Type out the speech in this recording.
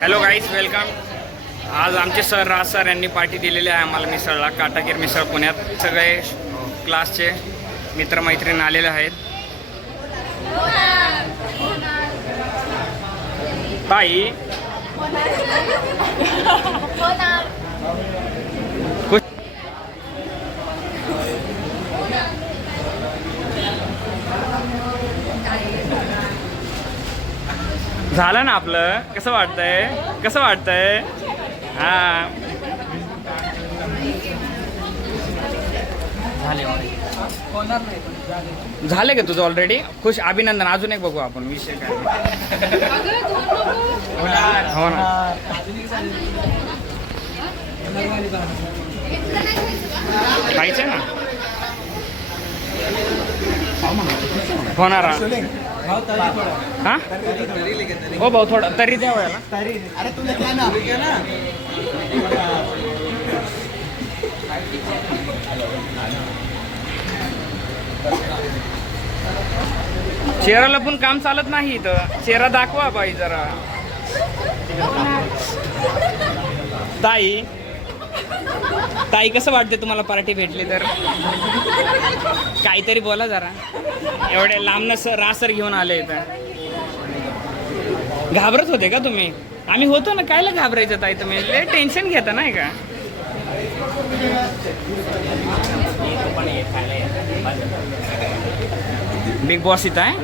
Hello guys welcome. आज आमचे sir राज sir यांनी पार्टी दिलेली आहे आम्हाला मिसळला. काटागीर मिसळ पुण्यात सगळे क्लासचे मित्रमैत्रीण आलेले आहेत. ताई झालं ना आपलं. कसं वाटतंय हां झाले का तुझं ऑलरेडी? खुश, अभिनंदन. अजून एक बघू आपण विषय काय. हो ना, खायचं ना. होणार हां हो भाऊ, थोडा तरी द्यावं याला. चेहरा पण काम चालत नाही इथं. चेहरा दाखवा बाई जरा. ताई कसं वाटतं तुम्हाला पार्टी भेटली तर? काहीतरी बोला जरा. एवढे लांबनं रासर घेऊन आले इथं. घाबरत होते का तुम्ही? आम्ही होतो ना. कायला घाबरायचं ताई? तुम्ही लय टेन्शन घेता नाही का? बिग बॉस इथं आहे.